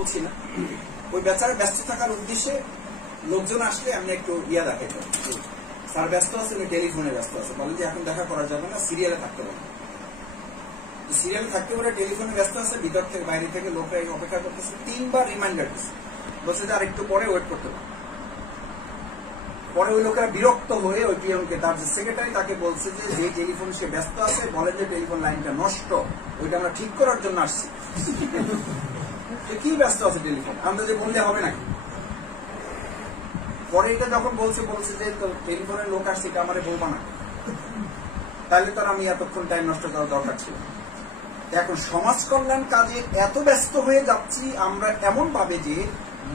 বলছি না, ওই বেচারা ব্যস্ত থাকার উদ্দেশ্যে লোকজন আসলে আমরা একটু দেখাই স্যার ব্যস্ত আছে, উনি টেলিফোনে ব্যস্ত আছে, বলেন যে এখন দেখা করা যাবে না, সিরিয়ালে থাকতে পারে। সিরিয়ালে থাকতে পারে, টেলিফোনে ব্যস্ত আছে, ভিতর থেকে বাইরে থেকে লোকরা অপেক্ষা করতেছে, 3 বার রিমাইন্ডার দিচ্ছে, বলছে যে আর একটু পরে ওয়েট করতে পারে। পরে ওই লোকেরা বিরক্ত হয়ে ওই পিয়নকে, তার যে সেক্রেটারি, তাকে বলছে যে যে টেলিফোন সে ব্যস্ত আছে, বলেন যে টেলিফোন লাইনটা নষ্ট, ওইটা আমরা ঠিক করার জন্য আসছি। কি ব্যস্ত আছে টেলিফোন, আমরা যে বললে হবে নাকি? পরে এটা যখন বলছে যে তো টেলিফোনের লোক আসছে, এটা আমারে বলবো না, তাহলে তো আমি এতক্ষণ টাইম নষ্ট করার দরকার ছিল। এখন সমাজ কল্যাণ কাজে এত ব্যস্ত হয়ে যাচ্ছি আমরা এমন ভাবে যে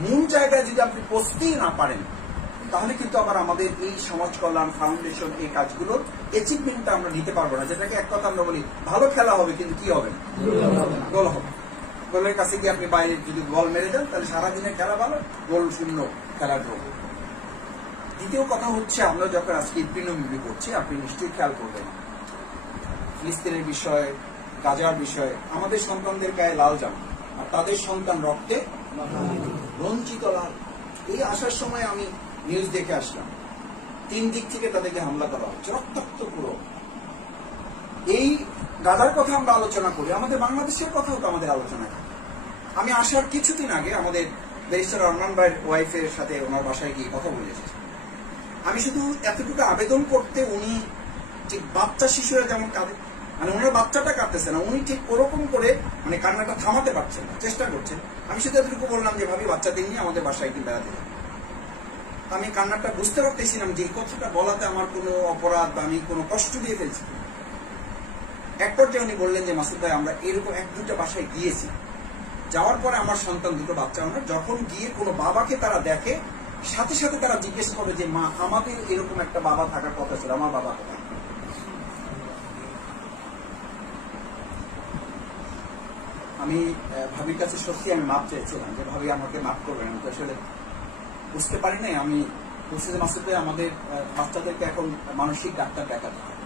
মূল জায়গায় যদি আপনি পৌঁছতেই না পারেন, তাহলে কিন্তু আবার আমাদের এই সমাজ কল্যাণ ফাউন্ডেশন এই কাজগুলোর অ্যাচিভমেন্টটা আমরা নিতে পারবো না। যেটাকে এক কথা আমরা বলি ভালো খেলা হবে, কিন্তু কি হবে না, গোল হবে। গোলের কাছে গিয়ে আপনি বাইরে যদি বল মেরে দেন, তাহলে সারাদিনের খেলা ভালো, গোল শূন্য খেলা ড্র। দ্বিতীয় কথা হচ্ছে, আমরা যখন আজকে প্রিলিমিনারি করছি, আপনি নিশ্চয়ই খেয়াল করবেন ফিলিস্তিনের বিষয়, গাজার বিষয়, আমাদের সন্তানদের গায়ে লাল জামা আর তাদের সন্তান রক্তে রঞ্জিত লাল। এই আসার সময় আমি নিউজ দেখে আসলাম, 3 দিক থেকে তাদেরকে হামলা করা হচ্ছে, রক্তাক্ত পুরো। এই গাজার কথা আমরা আলোচনা করি, আমাদের বাংলাদেশের কথাও তো আমাদের আলোচনা করি। আমি আসার কিছুদিন আগে আমাদের ব্যারিস্টার আরমান ভাইয়ের ওয়াইফের সাথে ওনার বাসায় গিয়ে কথা বলে এসেছি। আমি শুধু এতটুকু আবেদন করতে, উনি ঠিক বাচ্চা শিশুরা যেমন কাঁদে, মানে ওনার বাচ্চাটা কাঁদতেছে না, উনি ঠিক ওরকম করে মানে কান্নাটা থামাতে পারছেন না, চেষ্টা করছেন। আমি শুধু এতটুকু বললাম যে ভাবি বাচ্চাদের নিয়ে আমাদের বাসায় একদিন বেড়াতে যাবে। আমি কান্নাটা বুঝতে পারতেছিলাম যে এই কথাটা বলাতে আমার কোনো অপরাধ বা আমি কোনো কষ্ট দিয়ে ফেলছি। এক পর্যায়ে উনি বললেন যে মাসুদ ভাই, আমরা এরকম 1-2টা বাসায় গিয়েছি, যাওয়ার পরে আমার সন্তান 2টো বাচ্চা, আমরা যখন গিয়ে কোনো বাবাকে তারা দেখে, সাথে সাথে তারা জিজ্ঞেস করে যে মা, আমাদের এরকম একটা বাবা থাকার কথা ছিল, আমার বাবা কোথায়? আমি ভাবির কাছে সত্যি আমি মাপ চেয়েছিলাম যে ভাবি আমাকে মাফ করবেন, আমি তো আসলে বুঝতে পারি নাই। আমি বলছি যে মাসুদ ভাই, আমাদের বাচ্চাদেরকে এখন মানসিক ডাক্তার দেখাতে হয়।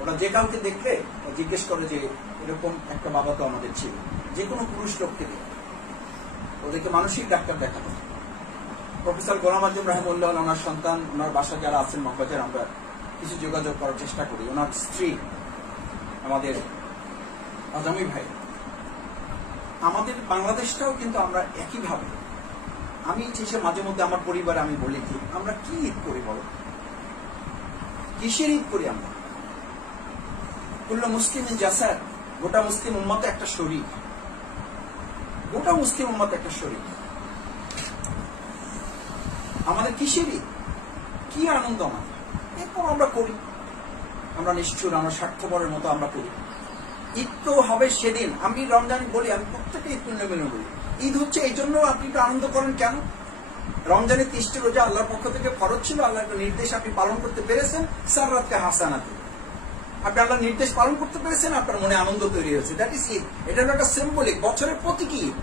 ওরা যে কাউকে দেখলে জিজ্ঞেস করে যে এরকম একটা বাবা তো আমাদের ছিল, যে কোনো পুরুষ লোককে দেখে ওদেরকে মানসিক ডাক্তার দেখাতে হয়। প্রফেসর গোলাম আজম রাহিমউল্লাহ, ওনার সন্তান, ওনার বাসা যারা আছেন মগবাজার, আমরা কিছু যোগাযোগ করার চেষ্টা করি। ওনার স্ত্রী আমাদের আজমি ভাই, আমাদের বাংলাদেশটাও কিন্তু আমরা একইভাবে, আমি সে মাঝে মধ্যে আমার পরিবারে আমি বলি কি, আমরা কি ঈদ করি বলো, কিসের ঈদ করি আমরা? কুল্লু মুসলিম জাসাদ, গোটা মুসলিম উম্মত একটা শরীর, গোটা মুসলিম উম্মত একটা শরীর। আমাদের কিসের ঈদ, কি আনন্দ আমাদের, এরপর আমরা করি, আমরা নিষ্ঠুর, আমরা স্বার্থপরের মতো আমরা করি। ঈদ তো হবে সেদিন। আমি রমজান বলি, আমি প্রত্যেকে ঈদ মেনে বলি, ঈদ হচ্ছে এই জন্য আপনি একটু আনন্দ করেন। কেন? রমজানে 30টি রোজা আল্লাহর পক্ষ থেকে ফরজ ছিল, আল্লাহর নির্দেশ আপনি পালন করতে পেরেছেন, সাররাতকে হাসানাতে আপনি আল্লাহর নির্দেশ পালন করতে পেরেছেন, আপনার মনে আনন্দ তৈরি হয়েছে, দ্যাট ইজ ঈদ। এটা হলো একটা সিম্বলিক, বছরের প্রতীকী ঈদ।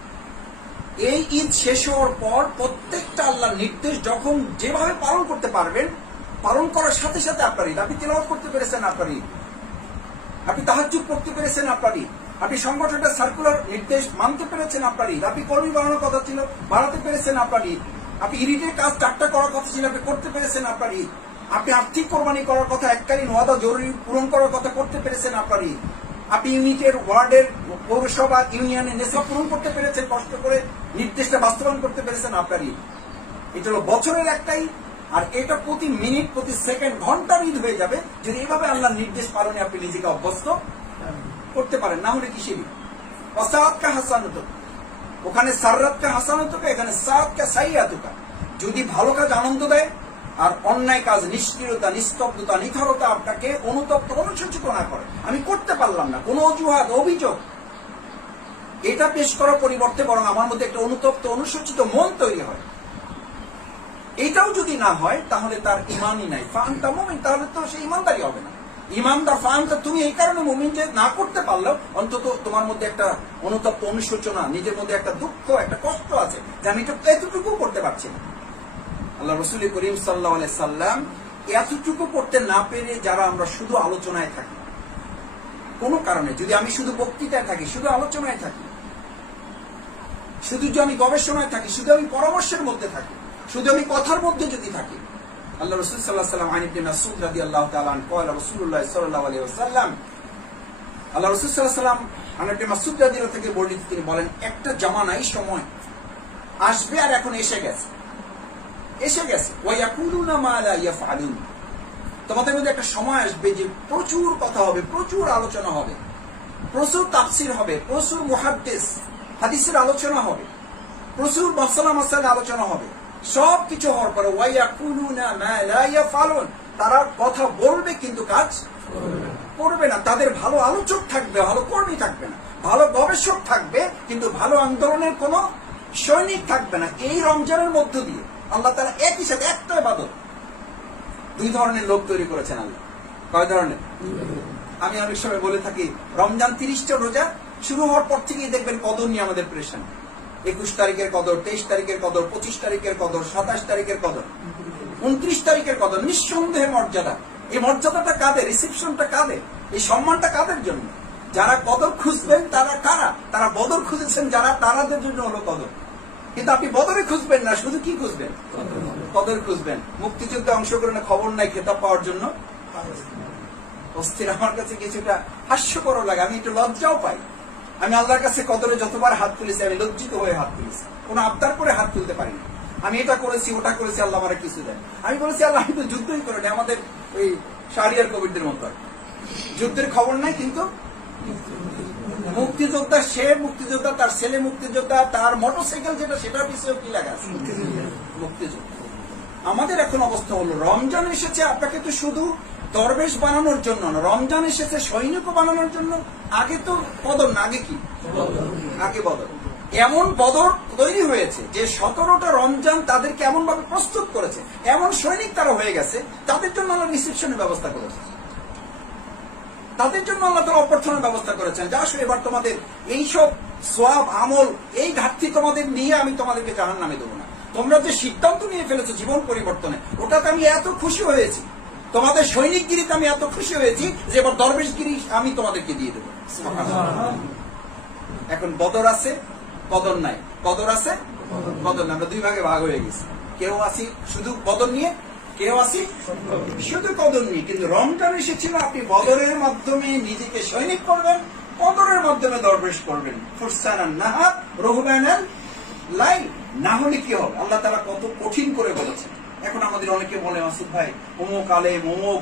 এই ঈদ শেষ হওয়ার পর প্রত্যেকটা আল্লাহর নির্দেশ যখন যেভাবে পালন করতে পারবেন, পালন করার সাথে সাথে আপনার ঈদ। আপনি তেলাওয়াত করতে পেরেছেন, আপনার ঈদ। আপনি তাহাজ্জুদ পড়তে পেরেছেন, আপনার ঈদ। আপনি সংগঠনটা সার্কুলার নির্দেশ মানতে পেরেছেন, আপনার ঈদ। আপনি কর্মী বাড়ানোর কথা ছিল, বাড়াতে পেরেছেন, আপনার ঈদ। আপনি ইরিটের কাজ 4টা করার কথা ছিল, আপনি করতে পেরেছেন, আপনার ঈদ। আপনি আর্থিক কোরবানি করার কথা, এককালীন ওয়াদা জরুরি পূরণ করার কথা করতে পেরেছেন, আপনার ঈদ। আপনি ইউনিটের, ওয়ার্ডের, পৌরসভা, ইউনিয়নের নেশা পূরণ করতে পেরেছেন, কষ্ট করে নির্দেশটা বাস্তবায়ন করতে পেরেছেন, আপনার ঈদ। এটা হলো বছরের একটাই, আর এটা প্রতি মিনিট, প্রতি সেকেন্ড, ঘন্টার ঈদ হয়ে যাবে যদি এইভাবে আল্লাহর নির্দেশ পালনে আপনি নিজেকে অভ্যস্ত করতে পারেন। না হলে কিসের ঈদ? অসাদকা হাসানত, ওখানে সাররাতকা হাসানতকা, এখানে সাদকা সাইয়াতুকা। যদি ভালো কাজ আনন্দ দেয় আর অন্যায় কাজ, নিষ্ক্রিয়তা, নিস্তব্ধতা, নিথরতা আপনাকে অনুতপ্ত, অনুশোচিত না করে, আমি করতে পারলাম না, কোনো অজুহাত, অভিযোগ, এটা পেশ করার পরিবর্তে বরং আমার মধ্যে একটা অনুতপ্ত, অনুশোচিত মন তৈরি হয়। এটাও যদি না হয় তাহলে তার ইমানই নাই। ফান্তা মুমিন, তাহলে তো সে ইমানদারি হবে না। ইমানদার ফান্তা তুমি এই কারণে মুমিন যে না করতে পারলেও অন্তত তোমার মধ্যে একটা অনুতপ্ত, অনুশোচনা, নিজের মধ্যে একটা দুঃখ, একটা কষ্ট আছে যে আমি এতটুকু করতে পারছি না। আল্লাহ রসুল করিম সাল্লাল্লাহু আলাইহি সাল্লাম এতটুকু করতে না পেরে যারা আমরা শুধু আলোচনায় থাকি, কোনো কারণে যদি আমি শুধু বক্তৃতায় থাকি, শুধু আলোচনায় থাকি, শুধু যদি আমি গবেষণায় থাকি, শুধু আমি পরামর্শের মধ্যে থাকি, শুধু আমি কথার মধ্যে যদি থাকি। আল্লাহ রাসূল সাল্লাল্লাহু আলাইহি ওয়াসাল্লাম আন ইবনে মাসউদ রাদিয়াল্লাহু তাআলা আন قال রাসূলুল্লাহ সাল্লাল্লাহু আলাইহি ওয়াসাল্লাম, আল্লাহ রাসূল সাল্লাল্লাহু আলাইহি ওয়াসাল্লাম আন ইবনে মাসউদ রাদিয়াল্লাহু থেকে বর্ণিত, তিনি বলেন, একটা জামানায় সময় আসবে আর এখন এসে গেছে, ওয়া ইয়াকুলুনা মা লা ইয়াফআলুন। তোমাদের মধ্যে একটা সময় আসবে যে প্রচুর কথা হবে, প্রচুর আলোচনা হবে, প্রচুর তাফসীর হবে, প্রচুর মুহাদ্দিস হাদিসের আলোচনা হবে, প্রচুর মাসালা আলোচনা হবে, সবকিছু হওয়ার পরে ওয়া ইয়াকুলুনা মা লা ইয়াফআলুন, তারা কথা বলবে কিন্তু কাজ করবে না। তাদের ভালো আলোচক থাকবে, ভালো কর্মী থাকবে না, ভালো গবেষক থাকবে, কিন্তু ভালো আন্দোলনের কোনো সৈনিক থাকবে না। এই রমজানের মধ্য দিয়ে আল্লাহ তাআলা একই সাথে একটা ইবাদত দুই ধরনের লোক তৈরি করেছেন আল্লাহ। কয় ধরনের? আমি অনেক সময় বলে থাকি, রমজান 30টা রোজা শুরু হওয়ার পর থেকেই দেখবেন কদর নিয়ে আমাদের প্রেশান। 21 তারিখের কদর, 23 তারিখের কদর, 25 তারিখের কদর, 27 তারিখের কদর, 29 তারিখের কদর। নিঃসন্দেহে মর্যাদা। এই মর্যাদাটা কাদের? রিসেপশনটা কাদের? এই সম্মানটা কাদের জন্য? যারা কদর খুঁজবেন তারা কারা? তারা বদর খুঁজেছেন যারা, তারাদের জন্য হলো কদর। কিন্তু আপনি বদরে খুঁজবেন না, শুধু কি খুঁজবেন? কদর খুঁজবেন। মুক্তিযুদ্ধে অংশগ্রহণের খবর নাই খেতাব পাওয়ার জন্য অস্থির। আমার কাছে কিছুটা হাস্যকর লাগে, আমি একটু লজ্জাও পাই। আমি আল্লাহর কাছে কদরে যতবার হাত তুলেছি, আমি লজ্জিত হয়ে হাত তুলেছি, কোনো আবদার করে হাত তুলতে পারি না। আমি এটা করেছি, ওটা করেছি, আল্লাহ আমার কিছু দেন। আমি বলেছি, আল্লাহ আমি তো যুদ্ধই করিনি, আমাদের ওই শাহরিয়ার কবিরদের মতো যুদ্ধের খবর নাই, কিন্তু মুক্তিযোদ্ধা, সে মুক্তিযোদ্ধা, তার ছেলে মুক্তিযোদ্ধা, তার মোটরসাইকেল যেটা, সেটার পিছনে কি লাগা আছে? মুক্তিযোদ্ধা। আমাদের এখন অবস্থা হলো, রমজান এসেছে আপনাকে তো শুধু দরবেশ বানানোর জন্য না, রমজান এসেছে সৈনিকও বানানোর জন্য। আগে তো বদর না, আগে কি? আগে বদর। এমন বদর তৈরি হয়েছে যে 17টা রমজান তাদেরকে এমন ভাবে প্রস্তুত করেছে, এমন সৈনিক তারা হয়ে গেছে, তাদের জন্য আল্লাহ রিসেপশনের ব্যবস্থা করেছে, তাদের জন্য আল্লাহ তাআলা অভ্যর্থনার ব্যবস্থা করেছেন। যা আসলে এবার তোমাদের এইসব সওয়াব আমল, এই ঘাটতি তোমাদের নিয়ে আমি তোমাদেরকে জাহান্নামে দেবো না। তোমরা যে সিদ্ধান্ত নিয়ে ফেলেছো জীবন পরিবর্তনে, ওটাতে আমি এত খুশি হয়েছি, তোমাদের সৈনিকগিরিতে আমি এত খুশি হয়েছি যে এবার দরবেশগিরি আমি তোমাদেরকে দিয়ে দেবো। এখন বদর আছে, কদর নাই, কদর আছে, কদর নাই। আমরা দুই ভাগে ভাগ হয়ে গেছি। কেউ আছি শুধু বদর নিয়ে, কেউ আছি শুধু কদর নিয়ে। কিন্তু রমজান এসেছিল, আপনি বদরের মাধ্যমে নিজেকে সৈনিক করবেন, কদরের মাধ্যমে দরবেশ করবেন। ফুরসানান নাহার রুহবানান লাইল। না হলে কি হবে? আল্লাহ তাআলা কত কঠিন করে বলেছেন। এখন আমাদের অনেকে বলে, মাসুদ ভাই অমুক আলেম, অমুক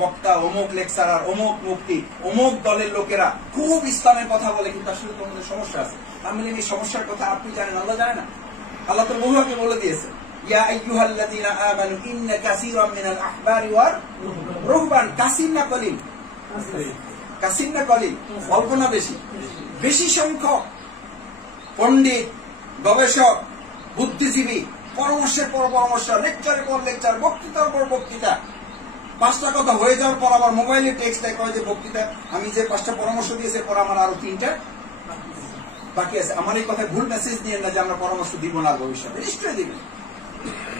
বক্তা, অমুক লেকচারার, অমুক মুফতি, অমুক দলের লোকেরা খুব ইসলামের কথা বলে, কিন্তু আসলে তোমাদের সমস্যা আছে। আমি এই সমস্যার কথা আপনি জানেন, আল্লাহ জানে না? আল্লাহ তো বহুকে বলে দিয়েছে, ইয়া আইয়ুহাল্লাযীনা আমানু ইন্না কাসীরাম মিনাল আহবারি ওয়ার রুহবান। কাসীর না কলিল? কাসীর না কলিল? অল্প না বেশি? বেশি সংখ্যক পণ্ডিত, গবেষক, বুদ্ধিজীবী, পরামর্শের পর পরামর্শ, লেকচারের পর লেকচার, বক্তৃতার পর বক্তৃতা, 5টা কথা হয়ে যাওয়ার পর আবার মোবাইলে টেক্সট দেয়, কয় যে বক্তৃতা আমি যে 5টা পরামর্শ দিয়েছে, পর আমার আরো 3টা বাকি আছে। আমার এই কথা ভুল মেসেজ নিয়ে না যে আমরা পরামর্শ দিব না ভবিষ্যতে, নিশ্চয়ই দিবেন।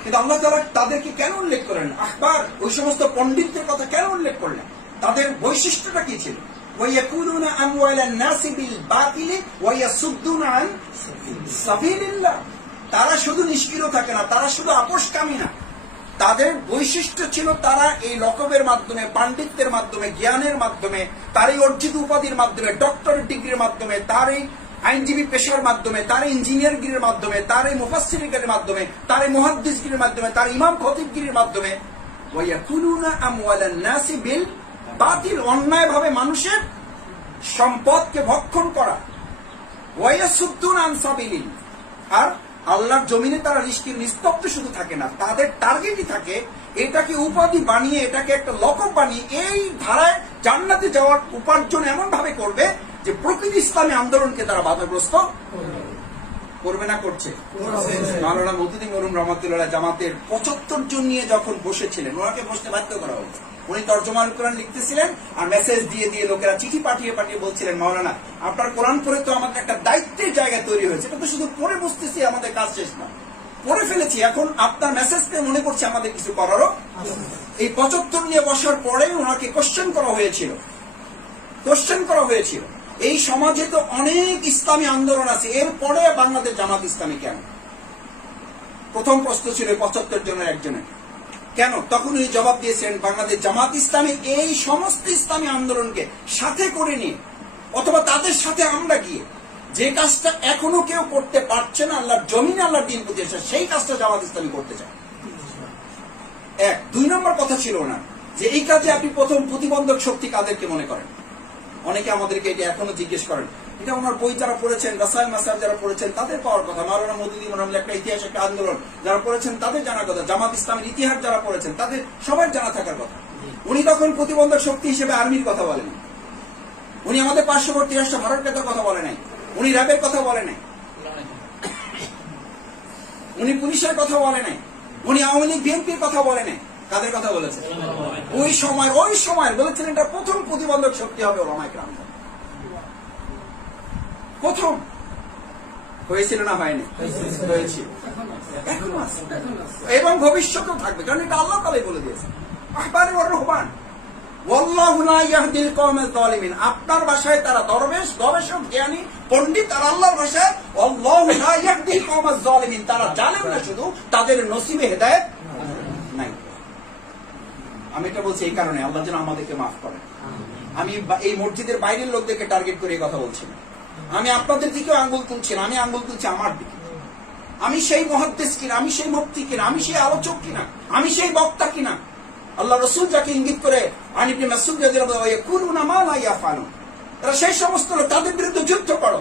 কিন্তু আল্লাহ তাআলা তাদেরকে কেন উল্লেখ করেন? আখবার, ওই সমস্ত পণ্ডিতদের কথা কেন উল্লেখ করলেন? তাদের বৈশিষ্ট্যটা কি ছিল? ওয়ায়াকুলুনা আমওয়ালান নাসি বিল বাতিলি ওয়ায়াসুদ্দুনা আন সাবিলিল্লাহ। তারা শুধু নিষ্ক্রিয় থাকে না, তারা শুধু আপোষকামী না, তাদের বৈশিষ্ট্য ছিল তারা এই লকবের মাধ্যমে, পাণ্ডিত্যের মাধ্যমে, জ্ঞানের মাধ্যমে, তার এই অর্জিত উপাধির মাধ্যমে, ডক্টরেট ডিগ্রির মাধ্যমে, তার এই আইনজীবী পেশার মাধ্যমে, তার ইঞ্জিনিয়ার গিরির মাধ্যমে, তার এই মুফাসসিরের মাধ্যমে, তার এই মুহাদ্দিস গিরির মাধ্যমে, তার ইমাম খতিব গিরির মাধ্যমে, ওয়ায়াকুলুনা আমওয়ালান নাসি বিল বাতিল, অন্যায়ভাবে মানুষের সম্পদকে ভক্ষণ করা, ওয়ায়াসুদ্দুনা আন সাবিলিল্লাহ। আর আল্লাহর জমিনে তারা রিস্কির নিস্তব্ধ শুধু থাকে না, তাদের টার্গেটই থাকে এটাকে উপাধি বানিয়ে, এটাকে একটা লকব বানিয়ে এই ধারায় জান্নাতে যাওয়ার উপার্জন এমন ভাবে করবে যে প্রকৃতি ইসলামী আন্দোলনকে তারা বাধাগ্রস্ত করবে না, করছে। মাওলানা মওদুদী মরহুম রাহমাতুল্লাহ জামাতের 75 জন নিয়ে যখন বসেছিলেন, ওনাকে বসতে বাধ্য করা হয়েছে। উনি তরজমাল কোরআন লিখতেছিলেন আর মেসেজ দিয়ে দিয়ে লোকেরা চিঠি পাঠিয়ে পাঠিয়ে বলছিলেন, মাওলানা আপনার কোরআন পড়ে তো আমাদের একটা দায়িত্বের জায়গা তৈরি হয়েছে, এটা তো শুধু পড়ে বসতেছি, আমাদের কাজ শেষ না, পড়ে ফেলেছি, এখন আপনার মেসেজ পেয়ে মনে করছে আমাদের কিছু করারও। এই 75 নিয়ে বসার পরে ওনাকে কোশ্চেন করা হয়েছিল। এই সমাজে তো অনেক ইসলামী আন্দোলন আছে, এরপরে বাংলাদেশ জামাত ইসলামী কেন? প্রথম প্রশ্ন ছিল 75 জনের একজনের, কেন? তখন উনি জবাব দিয়েছেন, বাংলাদেশ জামাত ইসলামী এই সমস্ত ইসলামী আন্দোলনকে সাথে করে নিয়ে অথবা তাদের সাথে আমরা গিয়ে যে কাজটা এখনো কেউ করতে পারছে না, আল্লাহর জমিনে আল্লাহর দিন বুঝিয়েছে, সেই কাজটা জামাত ইসলামী করতে চায়। এক। 2 নম্বর কথা ছিল না যে এই কাজে আপনি প্রথম প্রতিবন্ধক শক্তি কাদেরকে মনে করেন? অনেকে আমাদেরকে এটা এখনো জিজ্ঞেস করেন। এটা ওনার বই যারা পড়েছেন, রাসায়ল মাসাব যারা পড়েছেন তাদের পাওয়ার কথা। মাওলানা মওদুদী মোহাম্মদ একটা ইতিহাস, একটা আন্দোলন যারা পড়েছেন তাদের জানার কথা। জামাত ইসলামের ইতিহাস যারা পড়েছেন তাদের সবার জানা থাকার কথা। উনি তখন প্রতিবন্ধক শক্তি হিসেবে আর্মির কথা বলেন, উনি আমাদের পার্শ্ববর্তী রাষ্ট্র ভারতের কথা বলে নাই, উনি র্যাবের কথা বলে নাই, উনি পুলিশের কথা বলে নাই, উনি আওয়ামী লীগ বিএনপির কথা বলে নাই। কাদের কথা বলেছে? ওই সময় বলেছিলেন এটা প্রথম প্রতিবন্ধক শক্তি হবে ওলামায়ে কেরাম। প্রথম হয়েছিল না হয়নি? হয়েছিল, এখনো আছে এবং ভবিষ্যতেও থাকবে, কারণ এটা আল্লাহ তাআলাই বলে দিয়েছে। আহবার ওয়া রুহবান ওয়াল্লাহু লা ইয়াহদিল কওমাল যালিমিন। আপনার ভাষায় তারা দরবেশ, গবেষক, জ্ঞানী, পণ্ডিত, আর আল্লাহর ভাষায় আল্লাহু লা ইয়াহদিল কওমাল যালিমিন। তারা জালেম না, শুধু তাদের নসিবে হেদায়েত নাই। আমি এটা বলছি এই কারণে আল্লাহ যেন আমাদেরকে মাফ করেন। আমি এই মসজিদের বাইরের লোকদেরকে টার্গেট করে এই কথা বলছি না, আমি আপনাদের দিকেও আঙ্গুল তুলছি না, আমি আঙ্গুল তুলছি আমার দিকে। আমি সেই মুহাদ্দিস কিনা, আমি সেই মুফতি কিনা, আমি সেই আলোচক কিনা, আমি সেই বক্তা কিনা? আল্লাহ রাসূল যাকে ইঙ্গিত করে আন ইবনে মাসউদ রাদিয়াল্লাহু আনহু ইয়াকুলুনা মা লা ইয়াফআলুন, তারা সেই সমস্ত লোক, তাদের বিরুদ্ধে যুদ্ধ করো।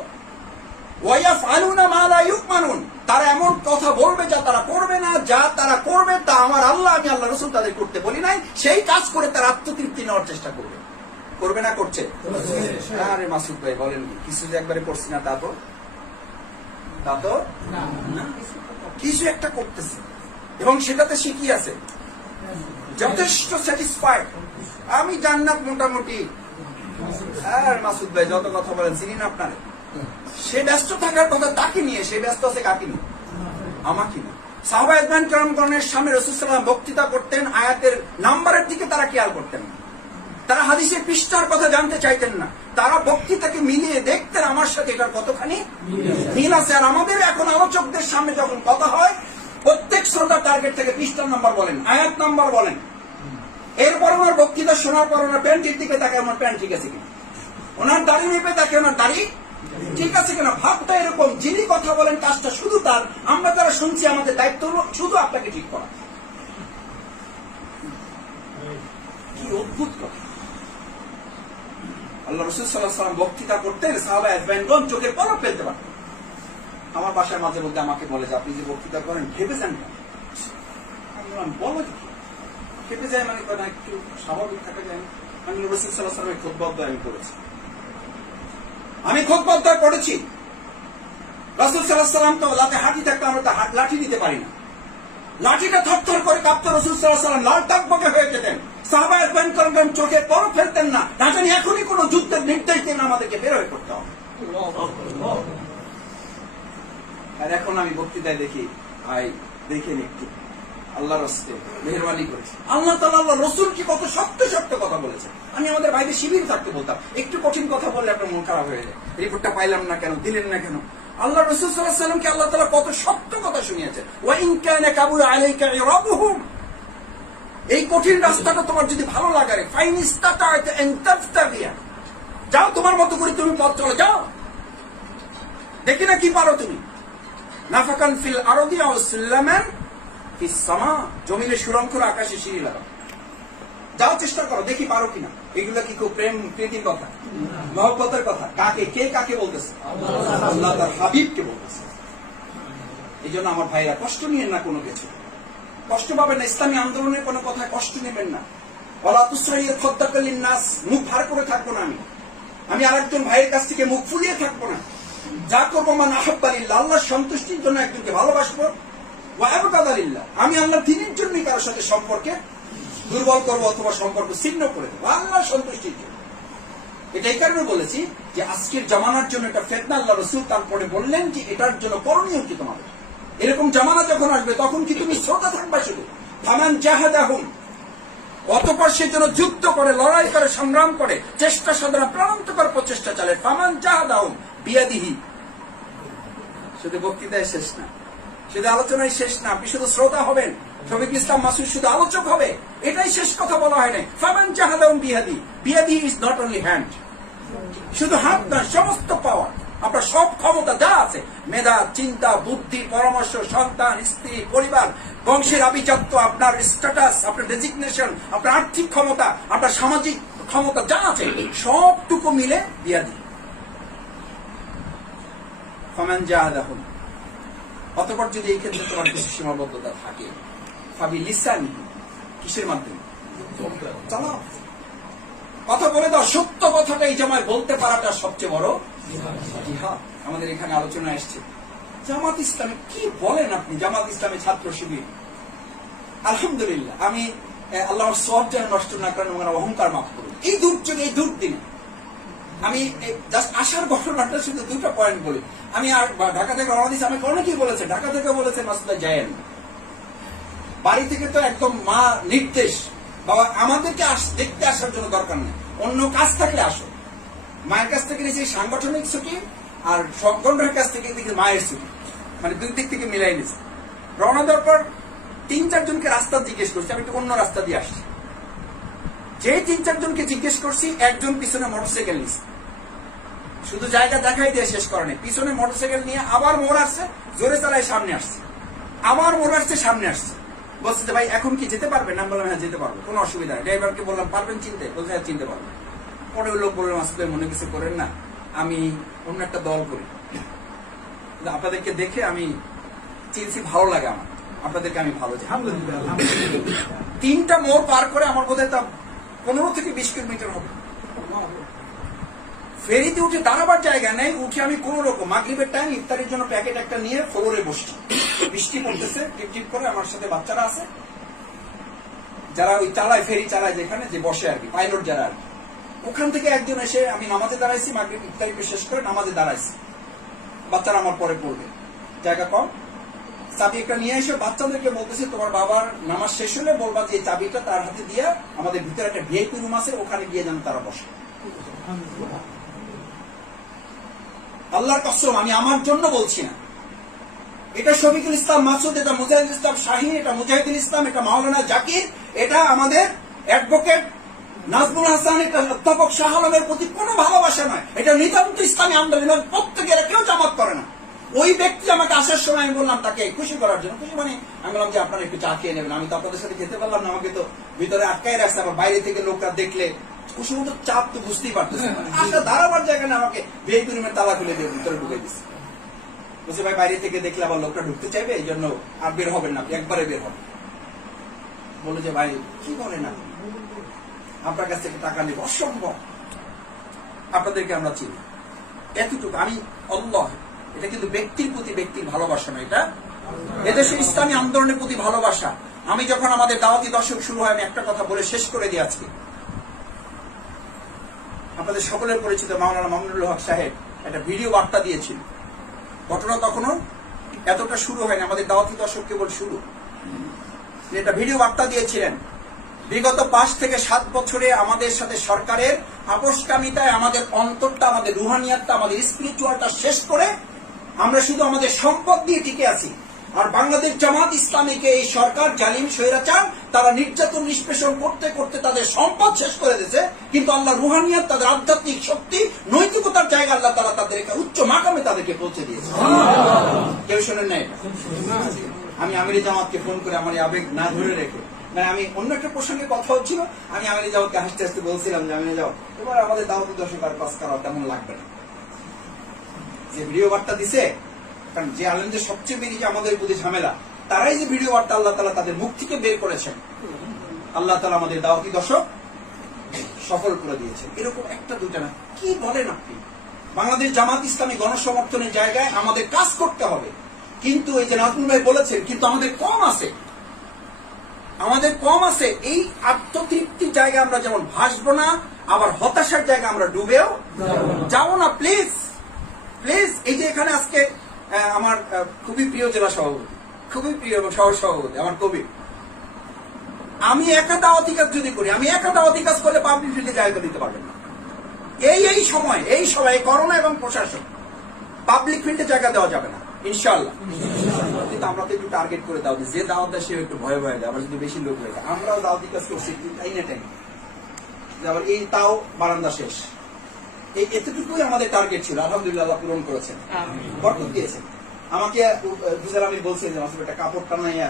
ওয়া ইয়াফআলুনা মা লা ইউমানুন, তারা এমন কথা বলবে যা তারা করবে না, যা তারা করবে তা আমার আল্লাহ, আমি আল্লাহ রাসূল তাদের করতে বলি নাই। সেই কাজ করে তারা আত্মতৃপ্তি নেওয়ার চেষ্টা করবে। করবে না করছে? আরে মাসুদ ভাই বলেন কিছু যে একবারে করছি না, তা তো না, কিছু একটা করতেছে এবং সেটাতে সে কি আছে? যথেষ্ট স্যাটিসফাইড। আমি জান্নাত মোটামুটি। আর মাসুদ ভাই যত কথা বলেন চিনি না আপনারে। সে ব্যস্ত থাকার কথা তাকে নিয়ে, সে ব্যস্ত আছে কাকে নিয়ে? আমাকে নিয়ে। সাহাবা ইকরাম কেরামগণের সামনে রাসূল সাল্লাল্লাহু আলাইহি ওয়াসাল্লাম বক্তৃতা করতেন, আয়াতের নাম্বারের দিকে তারা খেয়াল করতেন না, তারা হাদিসের পৃষ্ঠার কথা জানতে চাইতেন না, তারা বক্তৃতাকে মিলিয়ে দেখতেন আমার সাথে এটার কতখানি মিল আছে। আর আমাদের এখন আলোচকদের সামনে যখন কথা হয়, প্রত্যেক শ্রোতা টার্গেট থেকে পৃষ্ঠার নাম্বার বলেন, আয়াত নাম্বার বলেন। এরপর ওনার বক্তৃতা শোনার পর ওনার প্যান্টের দিকে তাকে ওনার প্যান্ট ঠিক আছে কিনা, ওনার দাড়ি মেপে তাকে ওনার দাড়ি ঠিক আছে কিনা। ভাবটা এরকম, যিনি কথা বলেন কাজটা শুধু তার, আমরা যারা শুনছি আমাদের দায়িত্ব হলো শুধু আপনাকে ঠিক করা। কি অদ্ভুত কথা! আল্লাহ রাসূল সাল্লাল্লাহু আলাইহি ওয়াসাল্লাম বক্তৃতা করতেন, সাহাবা আজমাইনগণ চোখের পলক ফেলতে পারতেন। আমার বাসায় মাঝে মধ্যে আমাকে বলে যে আপনি যে বক্তৃতা করেন ভেবে যান না। আমি বললাম বলো কি খেপে যায়, মানে কথা একটু স্বাভাবিক থাকা যায় না। আমি রাসূল সাল্লাল্লাহু আলাইহি ওয়াসাল্লামের খুতবা আমি করেছি, আমি খুতবা পড়েছি। রাসূল সাল্লাল্লাহু আলাইহি ওয়াসাল্লাম তো লাঠি হাঁটি থাকতে, আমরা তো লাঠি দিতে পারি না, লাঠিটা থরথর করে কাঁপতো। রাসূল সাল্লাল্লাহু আলাইহি ওয়াসাল্লাম লাল টকবকে হয়ে যেতেন, সাহাবা একবার চোখে পলক ফেলতেন না, না জানি এখনই কোন যুদ্ধের নির্দেশ দিন আমাদেরকে বের হয়ে করতে হবে। আর এখন আমি বক্তৃতায় দেখি, ভাই দেখেন একটু আল্লাহ রাস্তে মেহেরবানি করেছে। আল্লাহ তাআলা আল্লাহ রাসূল কি কত সত্য সত্য কথা বলেছে। আমি আমাদের বাইরে শিবির থাকতে বলতাম, একটু কঠিন কথা বললে আপনার মন খারাপ হয়ে যায়, রিপোর্টটা পাইলাম না কেন, দিলেন না কেন। আল্লাহ রাসূল সাল্লাল্লাহু আলাইহি ওয়াসাল্লামকে আল্লাহ তাআলা কত সত্য কথা শুনিয়েছেন। ওয়া ইন কানা কাবুরা আলাইকা ইরাবুহুম, এই কঠিন রাস্তাটা তোমার যদি ভালো লাগে, ফাইন ইসতাতা'তা আন তাফতাবিয়া, যাও তোমার মতো করে তুমি পথ চলে যাও, দেখি না কি পারো তুমি। নাফাকান ফিল আরদি আও সুল্লামান ফিস সামা, জমিনে সুরঙ্গ করে আকাশে সিঁড়ি লাগাও, যাও চেষ্টা করো, দেখি পারো কিনা। এগুলা কি খুব প্রেম প্রীতির কথা, মহব্বতের কথা? কাকে, কে কাকে বলতেছে? আল্লাহ তার হাবিবকে বলতেছে। এই জন্য আমার ভাইরা কষ্ট নিয়েন না, কোনো কিছু কষ্ট পাবেন না। ইসলামী আন্দোলনের কোনো কথায় কষ্ট নেবেন না। ওয়ালা তুসরাইল খাদ্দাকা লিন-নাস, মুখ ভার করে থাকবো না আমি আরেকজন ভাইয়ের কাছ থেকে মুখ ফুলিয়ে থাকবো না। যা করবো মান আহাব্বা লিল্লাহ, আল্লাহর সন্তুষ্টির জন্য একজনকে ভালোবাসবো। ওয়া আবগাদা লিল্লাহ, আমি আল্লাহর দ্বীনের জন্যই কারোর সাথে সম্পর্কে দুর্বল করবো অথবা সম্পর্ক ছিন্ন করে দেবো, আল্লাহর সন্তুষ্টির জন্য। এটা এই কারণে বলেছি যে আজকের জামানার জন্য এটা ফিতনা। আল্লাহ রাসূল তারপরে বললেন যে এটার জন্য করণীয় কি তোমাদের। এরকম জামানা যখন আসবে তখন কি তুমি শ্রোতা থাকবা শুধু? ফামান জাহাদাহুম, অতঃপর সে জন্য যুদ্ধ করে, লড়াই করে, সংগ্রাম করে, চেষ্টা সাধনা প্রাণান্তকর প্রচেষ্টা চালে। ফামান জাহাদাহুম বিয়াদিহি। শুধু বক্তৃতায় শেষ না, শুধু আলোচনায় শেষ না, আপনি শুধু শ্রোতা হবেন, শফিক ইসলাম মাসুদ শুধু আলোচক হবে, এটাই শেষ কথা বলা হয় নাই। ফামান জাহাদাহুম বিয়াদি, বিয়াদি ইজ নট অনলি হ্যান্ড, শুধু হাত নয়, সমস্ত পাওয়ার, আপনার সব ক্ষমতা যা আছে, মেধা, চিন্তা, বুদ্ধি, পরামর্শ, সন্তান, স্ত্রী, পরিবার, বংশের আভিজাত্য, আপনার স্ট্যাটাস, আপনার ডেজিগনেশন, আপনার আর্থিক ক্ষমতা, আপনার সামাজিক ক্ষমতা যা আছে, সবটুকু মিলে বিয়াদি। ফামান জাহাদাহুম, অতঃপর যদি এই ক্ষেত্রে তোমার কিছু সীমাবদ্ধতা থাকে, ফাবি লিসানি, কিসের মাধ্যমে? চালাও, কথা বলে দাও। সত্য কথাটা এই জামায় বলতে পারাটা সবচেয়ে বড় জিহাদ। আমাদের এখানে আলোচনা এসছে জামাত ইসলামে কি বলেন আপনি, জামাত ইসলামী ছাত্র শিবির। আলহামদুলিল্লাহ, আমি আল্লাহর সওয়াব যেন নষ্ট না করেন এবং অহংকার মাফ করুন। এই দুর্যোগে, এই দুর্দিনে আমি জাস্ট আসার ঘটনাটা শুধু দুটো পয়েন্ট বলি। আমি আর ঢাকা থেকে রওনা দিয়েছি, আমাকে অনেকেই বলেছে, ঢাকা থেকে বলেছে মাসুদা যায়েন, বাড়ি থেকে তো একদম মা নির্দেশ, বাবা আমাদেরকে দেখতে আসার জন্য দরকার নেই, অন্য কাজ থাকলে আসো। মায়ের কাছ থেকে নিয়েছি সাংগঠনিক ছুটি, আর সংগঠনের কাছ থেকে দেখি মায়ের ছুটি, মানে দুই দিক থেকে মিলাই নিয়েছি। রওনা দেওয়ার পর 3-4 জনকে রাস্তা জিজ্ঞেস করছি, আমি একটু অন্য রাস্তা দিয়ে আসছি। যে 3-4 জনকে জিজ্ঞেস করছি, একজন পিছনে মোটরসাইকেল নিচ্ছে, শুধু জায়গা দেখাই দিয়ে শেষ করে নেই, পিছনে মোটরসাইকেল নিয়ে আবার মোড় আসছে, জোরে চালায় সামনে আসছে, আবার মোড় আসছে, সামনে আসছে, বলছে যে ভাই এখন কি যেতে পারবেন? আমি বললাম হ্যাঁ যেতে পারবো, কোনো অসুবিধা নেই। ড্রাইভারকে বললাম পারবেন চিনতে? বলছে হ্যাঁ চিনতে পারবেন। পরে ওই লোক বললেন আসলে মনে কিছু করেন না, আমি অন্য একটা দল করি, আপনাদেরকে দেখে আমি চিনছি, ভালো লাগে আমার, আপনাদেরকে আমি ভালো চাই। 3টা মোড় পার করে আমার বোধহয় তা 15 থেকে 20 কিলোমিটার হবে। ফেরিতে উঠে দাঁড়াবার জায়গা নেই, উঠে আমি কোন রকম মাগরিবের টাইম ইফতারের জন্য প্যাকেট একটা নিয়ে ফ্লোরে বসছি, বৃষ্টি পড়তেছে টিপটিপ করে, আমার সাথে বাচ্চারা আছে যারা ওই চালায়, ফেরি চালায় যেখানে, যে বসে আর কি, পাইলট যারা আর কি। ওখান থেকে একজন এসে, আমি নামাজে দাঁড়াইছি, মাগরিব ইফতারি শেষ করে নামাজে দাঁড়াইছি, বাচ্চারা আমার পরে পড়বে, জায়গা কম, চাবি একটা নিয়ে এসে বাচ্চাদেরকে বলতেছে তোমার বাবার নামাজ শেষ হলে বলবা যে চাবিটা তার হাতে দিয়ে আমাদের ভিতরে একটা ভিআইপি রুম আছে, ওখানে গিয়ে যেন তারা বসে। আল্লাহর কসম, আমি আমার জন্য বলছি না, এটা শফিকুল ইসলাম মাসুদ, এটা মুজাহিদুল ইসলাম শাহীন, এটা মুজাহিদুল ইসলাম, এটা মাওলানা জাকির, এটা আমাদের অ্যাডভোকেট নাজমুল হাসান, এটা অধ্যাপক শাহ আলমের প্রতি কোনো ভালোবাসা নয়, এটা নিতান্ত ইসলামী আন্দোলন। প্রত্যেকের কেউ জামাত করে না। ওই ব্যক্তি আমাকে আসার সময় আমি বললাম তাকে খুশি করার জন্য, খুশি মানে আমি বললাম যে আপনারা একটু চা খেয়ে নেবেন, আমি তো আপনাদের সাথে খেতে পারলাম না, আমাকে তো ভিতরে আটকাই রাখছে, আবার বাইরে থেকে লোকরা দেখলে খুশি মতো চাপ তো বুঝতেই পারতেছে, আসলে দাঁড়াবার জায়গা না, আমাকে ভিআইপি রুমের তালা খুলে দিয়ে ভিতরে ঢুকে দিচ্ছে। বলছে ভাই বাইরে থেকে দেখলে আবার লোকটা ঢুকতে চাইবে, এই জন্য আর বের হবেন না, একবারে বের হবে। বলে যে ভাই কি বলেন না, আপনার কাছ থেকে টাকা নেব, অসম্ভব, আপনাদেরকে আমরা চিনি, এতটুকু। আমি আল্লাহ, এটা কিন্তু ব্যক্তির প্রতি ব্যক্তির ভালোবাসা না, এটা এদেশের ইসলামী আন্দোলনের প্রতি ভালোবাসা। আমি যখন আমাদের দাওয়াতি দশক শুরু হয়, আমি একটা কথা বলে শেষ করে দিয়ে আজকে, আপনাদের সকলের পরিচিত মাওলানা মামুনুল হক সাহেব একটা ভিডিও বার্তা দিয়েছিল। ঘটনা তখনও এতটা শুরু হয়নি, আমাদের দাওয়াতি দশক কেবল শুরু। এটা ভিডিও বার্তা দিয়েছিলেন, বিগত 5 থেকে 7 বছরে আমাদের সাথে সরকারের আপোষকামিতায় আমাদের অন্তরটা, আমাদের রুহানিয়াতটা, আমাদের স্পিরিচুয়ালটা শেষ করে আমরা শুধু আমাদের সম্পদ দিয়ে টিকে আছি। আর বাংলাদেশ জামাত ইসলামীকে এই সরকার জালিম স্বৈরাচার তারা নির্যাতন নিষ্পেষণ করতে করতে তাদের সম্পদ শেষ করে দিয়েছে, কিন্তু আল্লাহ রুহানিয়াত, তাদের আধ্যাত্মিক শক্তি, নৈতিকতার জায়গা আল্লাহ তারা তাদের উচ্চ মাকামে তাদেরকে পৌঁছে দিয়েছে। কেউ শোনেন না এটা? আমি আমিরি জামাতকে ফোন করে আমার আবেগ না ধরে রেখে, মানে আমি অন্য একটা প্রসঙ্গে কথা হচ্ছিল, আমি আমিরি জামাতকে হাসতে হাসতে বলছিলাম যে আমিরি জামাত এবার আমাদের দাওয়াতি দশক আর পাস করা তেমন লাগবে না। যে ভিডিও বার্তা দিছে, কারণ যে আলেমদের সবচেয়ে বেশি যে আমাদের প্রতি ঝামেলা, তারাই যে ভিডিও বার্তা আল্লাহ তাআলা তাদের মুখ থেকে বের করেছেন, আল্লাহ তাআলা আমাদের দাওয়াতি দশক সফল করে দিয়েছেন। এরকম একটা দুইটা না, কি বলেন আপনি? বাংলাদেশ জামাত ইসলামী গণসমর্থনের জায়গায় আমাদের কাজ করতে হবে, কিন্তু এই যে নাজমুল ভাই বলেছেন, কিন্তু আমাদের কম আছে, আমাদের কম আছে। এই আত্মতৃপ্তির জায়গায় আমরা যেমন ভাসবো না, আবার হতাশার জায়গায় আমরা ডুবেও যাবো না। প্লিজ প্লিজ, এই যে এখানে আজকে আমার খুবই প্রিয় জেলা সভাপতি, খুবই প্রিয় সহ সভাপতি আমার কবি, আমি একা দাওয়াতি কাজ যদি করি, আমি একা দাওয়াতি কাজ করলে পাবলিক ফিল্ডে জায়গা দিতে পারবেন না। এই সময় করোনা এবং প্রশাসন পাবলিক ফিল্ডে জায়গা দেওয়া যাবে না ইনশাআল্লাহ। কিন্তু আমরা তো একটু টার্গেট করে দাও, যে দাওয়াত দেয় সে একটু ভয়ে ভয়ে দেয়, আবার যদি বেশি লোক হয়ে যায়। আমরাও দাওয়াতি কাজ করছি টাইম, আবার এই তাও বারান্দা শেষ, এই এতটুকুই আমাদের টার্গেট ছিল। আলহামদুলিল্লাহ আল্লাহ পূরণ করেছেন, বরকত দিয়েছেন। আমাকে বুঝার আমি বলছি যে আসলে একটা কাপড় টানাইয়া,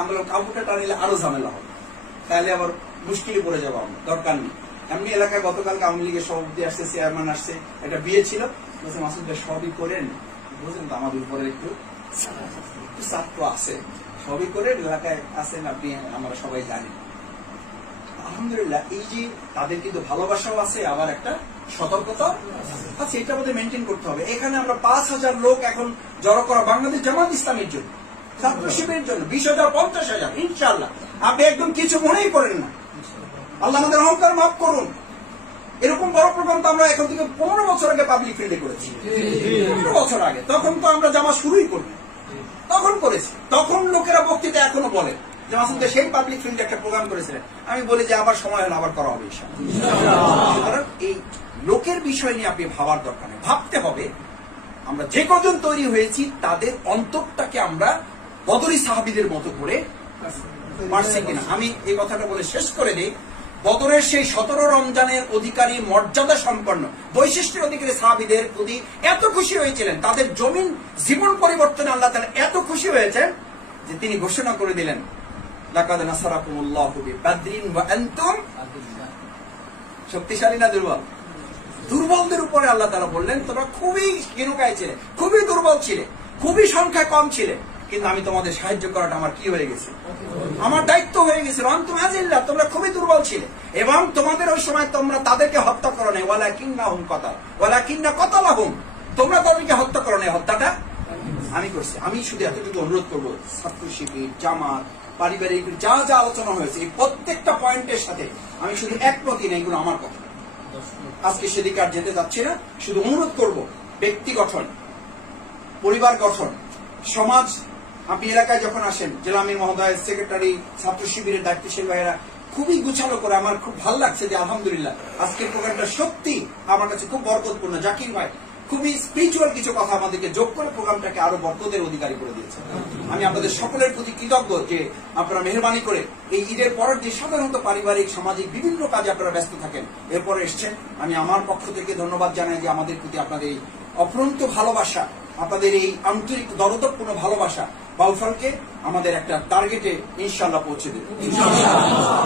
আমরা কাপড়টা টানিলে আরো ঝামেলা হবে, তাহলে আবার মুশকিলে পড়ে যাবো আমরা, দরকার নেই। এমনি এলাকায় গতকালকে আওয়ামী লীগের সভাপতি আসছে, চেয়ারম্যান আসছে, একটা বিয়ে ছিল, বলছে মাসুদ ভাই সবই করেন, বুঝলেন তো আমাদের উপরে একটু ছাত্র আছে, সবই করেন, এলাকায় আছেন আপনি, আমরা সবাই জানি। আলহামদুলিল্লাহ এই যে তাদের কিন্তু ভালোবাসাও আছে, আবার একটা সতর্কতা আছে, এটা আমাদের মেনটেন করতে হবে। এখানে আমরা 5,000 লোক এখন জড়ো করা বাংলাদেশ জামাত ইসলামের জন্য, ছাত্র শিবিরের জন্য 20,000 50,000 ইনশাআল্লাহ। আপনি একদম কিছু মনেই করেন না, আল্লাহ আমাদের অহংকার মাফ করুন। এরকম বড় প্রোগ্রাম তো আমরা এখন থেকে 15 বছর আগে পাবলিক ফিল্ডে করেছি, 15 বছর আগে। তখন তো আমরা জামা শুরুই করি, তখন করেছি। তখন লোকেরা বক্তৃতা এখনো বলে যে মাসুদ সেই পাবলিক ফিল্ডে একটা প্রোগ্রাম করেছিলেন। আমি বলি যে আবার সময় হলে আবার করা হবে ইনশাআল্লাহ। এই লোকের বিষয় নিয়ে আপনি ভাবার দরকার নেই, ভাবতে হবে আমরা যে কজন তৈরি হয়েছি তাদের অন্তরটাকে আমরা বদরি সাহাবীদের মতো করে পারছি কিনা। আমি এই কথাটা বলে শেষ করে দিই। বদরের সেই 17 রমজানের অধিকারী, মর্যাদা সম্পন্ন, বৈশিষ্ট্যের অধিকারী সাহাবীদের প্রতি এত খুশি হয়েছিলেন, তাদের জমিন জীবন পরিবর্তনে আল্লাহ তাআলা এত খুশি হয়েছেন যে তিনি ঘোষণা করে দিলেন, লাকাদ নাসারাকুমুল্লাহু বিবাদরিন ওয়া আনতুম শক্তিশালী না দুর্বল? দুর্বলদের উপরে আল্লাহ তাআলা বললেন তোমরা খুবই হীনকায় ছিলে, খুবই দুর্বল ছিলে, খুবই সংখ্যা কম ছিলে, কিন্তু আমি তোমাদের সাহায্য করাটা আমার কি হয়ে গেছে, আমার দায়িত্ব হয়ে গেছিল। আনতুম আযিল্লাহ, তোমরা খুবই দুর্বল ছিলে এবং তোমাদের ওই সময় তোমরা তাদেরকে হত্যা করো নাই, ওয়ালাকিন্নাহুম কাতাল ওয়ালাকিন্না কাতালাহুম, তোমরা তাদেরকে হত্যা করো নাই, হত্যাটা আমি করছি। আমি শুধু এতটুকু অনুরোধ করবো, ছাত্র শিবির, জামাত, পারিবারিক যা যা আলোচনা হয়েছে এই প্রত্যেকটা পয়েন্টের সাথে আমি শুধু একমতই না, এগুলো আমার কথা। আজকে সেদিকে আর যেতে যাচ্ছি না, শুধু অনুরোধ করব ব্যক্তি গঠন, পরিবার গঠন, সমাজ। আপনি এলাকায় যখন আসেন, জেলা আমির মহোদয়, সেক্রেটারি, ছাত্র শিবিরের দায়িত্বশীল ভাইয়েরা খুবই গুছালো করে, আমার খুব ভালো লাগছে যে আলহামদুলিল্লাহ আজকের প্রোগ্রামটা সত্যি আমার কাছে খুব বরকতপূর্ণ। জাকির ভাই খুবই স্পিরিচুয়াল কিছু কথা আমাদেরকে যোগ করে প্রোগ্রামটাকে আরো বরকতের অধিকারী করে দিয়েছে। আমি আপনাদের সকলের প্রতি কৃতজ্ঞ যে আপনারা মেহরবানি করে এই ঈদের পরের যে সাধারণত পারিবারিক সামাজিক বিভিন্ন কাজে আপনারা ব্যস্ত থাকেন, এরপরে এসছেন। আমি আমার পক্ষ থেকে ধন্যবাদ জানাই যে আমাদের প্রতি আপনাদের এই অফুরন্ত ভালোবাসা, আপনাদের এই আন্তরিক দরদপূর্ণ ভালোবাসা বাউফলকে আমাদের একটা টার্গেটে ইনশাআল্লাহ পৌঁছে দেবে।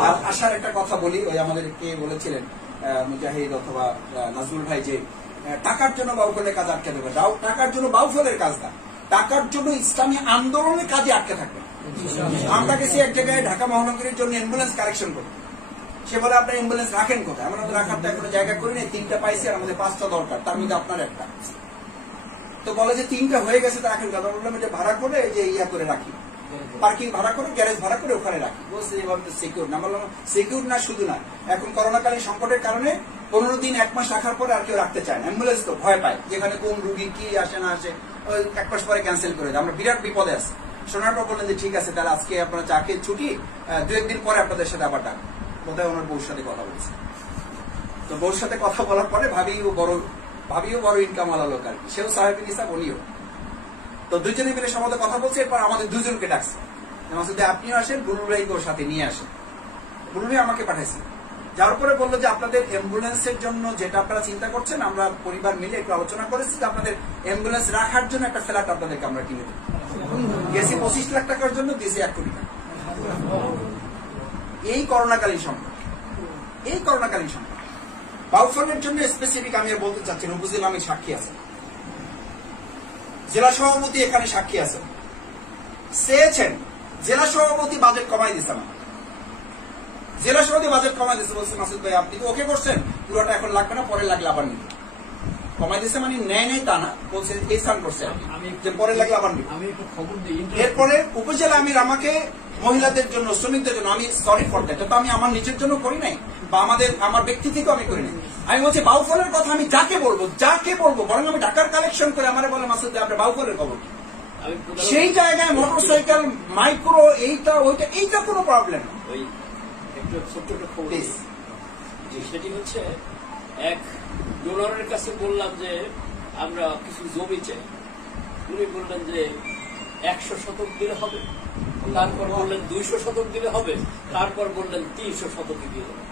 আর আসার একটা কথা বলি, ওই আমাদের কে বলেছিলেন মুজাহিদ অথবা নাজরুল ভাই, যে টাকার জন্য বাউফলের কাজ আটকে দেবে, টাকার জন্য বাউফলের কাজ না, টাকার জন্য ইসলামী আন্দোলনের কাজে আটকে থাকবে। আমরা গেছি এক জায়গায় ঢাকা মহানগরীর জন্য অ্যাম্বুলেন্স কালেকশন করবো, সে বলে আপনার অ্যাম্বুলেন্স রাখেন কোথায়? আমরা রাখার তো এখনো জায়গা করি নাই, 3টা পাইছি আর আমাদের 5টা দরকার, তার মধ্যে আপনার একটা। তো বলে যে 3টা হয়ে গেছে তো রাখেন কথা। বললাম যে ভাড়া করে যে ইয়া করে রাখি, পার্কিং ভাড়া করে, গ্যারেজ ভাড়া করে ওখানে রাখি। বলছে এভাবে তো সিকিউর না। বললাম সিকিউর না, শুধু না, এখন করোনাকালীন সংকটের কারণে 15 দিন 1 মাস রাখার পরে আর কেউ রাখতে চায় না, অ্যাম্বুলেন্স তো ভয় পায়, যেখানে কোন রুগী কি আসে না আসে, ওই 1 মাস পরে ক্যান্সেল করে দেয়। আমরা বিরাট বিপদে আছি। শোনার পর বললেন যে ঠিক আছে তাহলে আজকে আপনারা চা খেয়ে ছুটি, 2-1 দিন পরে আপনাদের সাথে আবার ডাক। বোধহয় ওনার বউর সাথে কথা বলছে। তো বউর সাথে কথা বলার পরে ভাবিও বড় ইনকাম ওয়ালা লোক আর কি, সেও সাহেবিন হিসাব, উনিও। তো দুজনে মিলে সম্বন্ধে কথা বলছে। এরপর আমাদের দুজনকে ডাকছে, মাসুদ আপনিও আসেন, বুলুল ভাইকে ওর সাথে নিয়ে আসেন। বুলুল ভাই আমাকে পাঠাইছে, যার পরে বললো যে আপনাদের অ্যাম্বুলেন্সের জন্য যেটা আপনারা চিন্তা করছেন, আমরা পরিবার মিলে একটু আলোচনা করেছি যে আপনাদের অ্যাম্বুলেন্স রাখার জন্য একটা ফ্ল্যাট আপনাদেরকে আমরা কিনে দেবো। গেছি 25 লাখ টাকার জন্য, দিয়েছি 1 কোটি টাকা। এই করোনাকালীন সংকট বাউফলের জন্য স্পেসিফিক আমি বলতে চাচ্ছি। উপজেলা আমি সাক্ষী আছে, জেলা সভাপতি এখানে সাক্ষী আছে, চেয়েছেন জেলা সভাপতি বাজেট কমাই দিচ্ছে না, জেলা সভাপতি বাজেট কমাই দিচ্ছে। বলছে মাসুদ ভাই আপনি তো ওকে করছেন, পুরোটা এখন লাগবে না, পরে লাগলে আবার নিবে। কমাই দিচ্ছে মানে নেয় নেই তা না, বলছে এই স্থান করছে যে পরে লাগলে আবার নিবে। এরপরে উপজেলা আমির আমাকে মহিলাদের জন্য, শ্রমিকদের জন্য, আমি সরি ফর দ্যাট, তো আমি আমার নিজের জন্য করি নাই বা আমার ব্যক্তি থেকেও আমি করি নাই। আমি বলছি বাউফলের কথা আমি যাকে বলবো বরং আমি টাকার কালেকশন করে আমার বলে মাসুদ আপনার বাউফলের খবর, সেই জায়গায় মোটরসাইকেল, মাইক্রো, এইটা ওইটা কোনো প্রবলেম না। ছোট্ট একটা খবর প্লিজ। যে সেটি হচ্ছে এক ডোনারের কাছে বললাম যে আমরা কিছু জমি চাই, উনি বললেন যে 100 শতক দিলে হবে, তারপর বললেন 200 শতক দিলে হবে, তারপর বললেন 300 শতক দিলে হবে।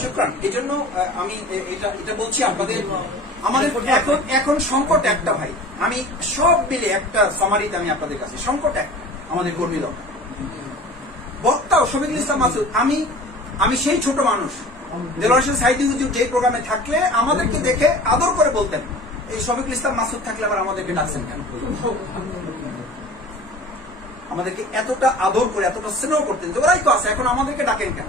শুকরান। এই জন্য আমি এটা বলছি আপনাদের, আমাদের এখন সংকট একটা ভাই, আমি সব মিলে একটা সামারিতে আমি আপনাদের কাছে, সংকট একটা, আমাদের কর্মী দল বক্তাও শফিকুল ইসলাম মাসুদ, আমি সেই ছোট মানুষ, দেলোয়ার হোসেন সাইদি হুজুর যে প্রোগ্রামে থাকলে আমাদেরকে দেখে আদর করে বলতেন, এই শফিকুল ইসলাম মাসুদ থাকলে আবার আমাদেরকে ডাকছেন কেন? আমাদেরকে এতটা আদর করে এতটা স্নেহ করতেন যে ওরাই তো আছে, এখন আমাদেরকে ডাকেন কেন?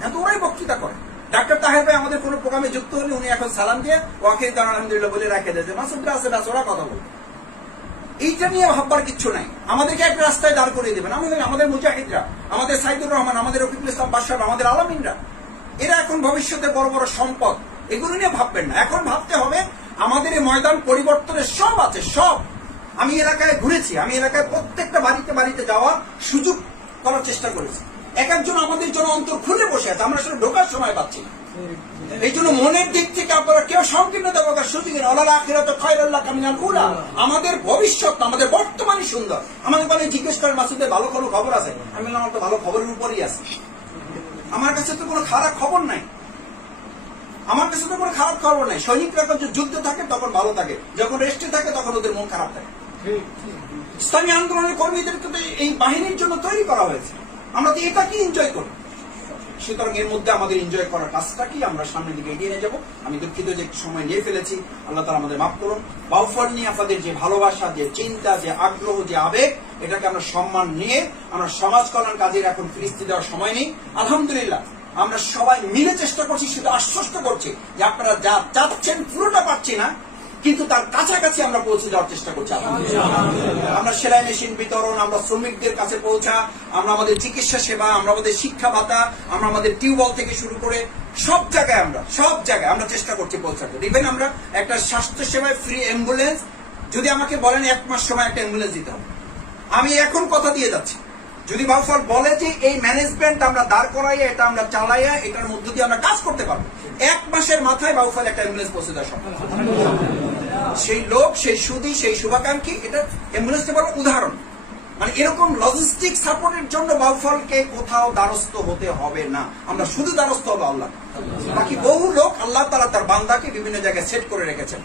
এখন তো ওরাই বক্তৃতা করে। ডাক্তার তাহের ভাই আমাদের কোনো প্রোগ্রামে যুক্ত হলে উনি এখন সালাম দিয়ে ওয়াকিল দান আলহামদুলিল্লাহ বলে রাখে দেয় যে মাসুদরা আছে, ব্যাস ওরা কথা বলবে। এইটা নিয়ে ভাববার কিচ্ছু নাই। আমাদেরকে এক রাস্তায় দাঁড় করিয়ে দেবেন, আমাদের মুজাহিদরা, আমাদের সাইদুর রহমান, আমাদের রফিকুল ইসলাম বাদশাহ, আমাদের আলামিনরা, এরা এখন ভবিষ্যতে বড় বড় সম্পদ, এগুলো নিয়ে ভাববেন না। এখন ভাবতে হবে আমাদের এই ময়দান পরিবর্তনের সব আছে, সব। আমি এলাকায় ঘুরেছি, আমি এলাকায় প্রত্যেকটা বাড়িতে বাড়িতে যাওয়ার সুযোগ করার চেষ্টা করেছি। এক একজন আমাদের জন্য অন্তর খুলে বসে আছে, আমরা আসলে ঢোকার সময় পাচ্ছি না। এই জন্য মনের দিক থেকে আপনারা কেউ সংকীর্ণতা প্রকাশ সুযোগ নেই। আল্লাহ আখিরাত খায়রুল্লাহ কামিনাল উলা, আমাদের ভবিষ্যৎ, আমাদের বর্তমানই সুন্দর। আমাদের বলে জিজ্ঞেস করেন মাসুদের ভালো কোনো খবর আছে? আমি বললাম আমার তো ভালো খবরের উপরই আছে, আমার কাছে তো কোনো খারাপ খবর নাই, আমার কাছে তো কোনো খারাপ খবর নাই। সৈনিকরা যখন যুদ্ধ থাকে তখন ভালো থাকে, যখন রেস্টে থাকে তখন ওদের মন খারাপ থাকে। ইসলামী আন্দোলনের কর্মীদেরকে তো এই বাহিনীর জন্য তৈরি করা হয়েছে, আমরা তো এটাকে এনজয় করি। সুতরাং এর মধ্যে আমাদের এনজয় করার কাজটা কি, আমরা সামনের দিকে এগিয়ে নিয়ে যাবো। আমি দুঃখিত যে একটু সময় নিয়ে ফেলেছি, আল্লাহ তাআলা আমাদের মাফ করুন। বাউফল নিয়ে আপনাদের যে ভালোবাসা, যে চিন্তা, যে আগ্রহ, যে আবেগ, এটাকে আমরা সম্মান নিয়ে আমরা সমাজ কল্যাণ কাজের এখন ফিরিস্তি দেওয়ার সময় নেই। আলহামদুলিল্লাহ আমরা সবাই মিলে চেষ্টা করছি, শুধু আশ্বস্ত করছি যে আপনারা যা চাচ্ছেন পুরোটা পাচ্ছি না, কিন্তু তার কাছাকাছি আমরা পৌঁছে যাওয়ার চেষ্টা করছি। আমরা সেলাই মেশিন বিতরণ, আমরা শ্রমিকদের কাছে পৌঁছা, আমরা আমাদের চিকিৎসা সেবা, আমরা আমাদের শিক্ষা ভাতা, আমরা আমাদের টিউবওয়েল থেকে শুরু করে সব জায়গায় আমরা চেষ্টা করছি পৌঁছাতে। ইভেন আমরা একটা স্বাস্থ্য সেবায় ফ্রি অ্যাম্বুলেন্স, যদি আমাকে বলেন 1 মাস সময় একটা অ্যাম্বুলেন্স দিতে হবে, আমি এখন কথা দিয়ে যাচ্ছি। যদি বাউফল বলে যে এই ম্যানেজমেন্ট আমরা দাঁড় করাইয়া, এটা আমরা চালাইয়া, এটার মধ্য দিয়ে আমরা কাজ করতে পারবো, 1 মাসের মাথায় বাউফল একটা অ্যাম্বুলেন্স পৌঁছে দেওয়া সম্ভব। সেই লোক, সেই সুদী, সেই শুভাকাঙ্ক্ষী, এটা অ্যাম্বুলেন্সটা বড় উদাহরণ। মানে এরকম লজিস্টিক সাপোর্টের জন্য বাউফলকে কোথাও দ্বারস্থ হতে হবে না, আমরা শুধু দ্বারস্থ হবো আল্লাহ। বাকি বহু লোক আল্লাহ তাআলা তার বান্দাকে বিভিন্ন জায়গায় সেট করে রেখেছেন।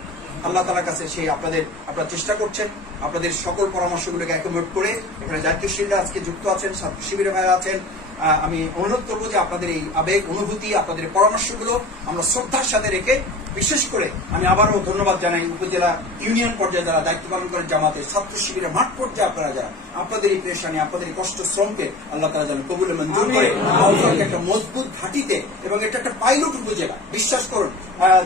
আল্লাহ তাআলার কাছে সেই আপনারা চেষ্টা করছেন, আপনাদের সকল পরামর্শগুলোকে অ্যাকোমোডেট করে। এখানে দায়িত্বশীলরা আজকে যুক্ত আছেন, ছাত্র শিবিরের ভাইরা আছেন। আমি অনুরোধ করবো যে আপনাদের এই আবেগ, অনুভূতি, আপনাদের পরামর্শগুলো আমরা শ্রদ্ধার সাথে রেখে, বিশেষ করে আমি আবারও ধন্যবাদ জানাই উপজেলা ইউনিয়ন পর্যায়ে যারা দায়িত্ব পালন করেন, জামাতে, ছাত্র শিবিরের মাঠ পর্যায়ে আপনারা যারা, আপনাদের এই পেরেশানি, আপনাদের এই কষ্ট শ্রমকে আল্লাহ তাআলা যেন কবুল মঞ্জুর করে একটা মজবুত ঘাঁটিতে, এবং এটা একটা পাইলট উপজেলা। বিশ্বাস করুন,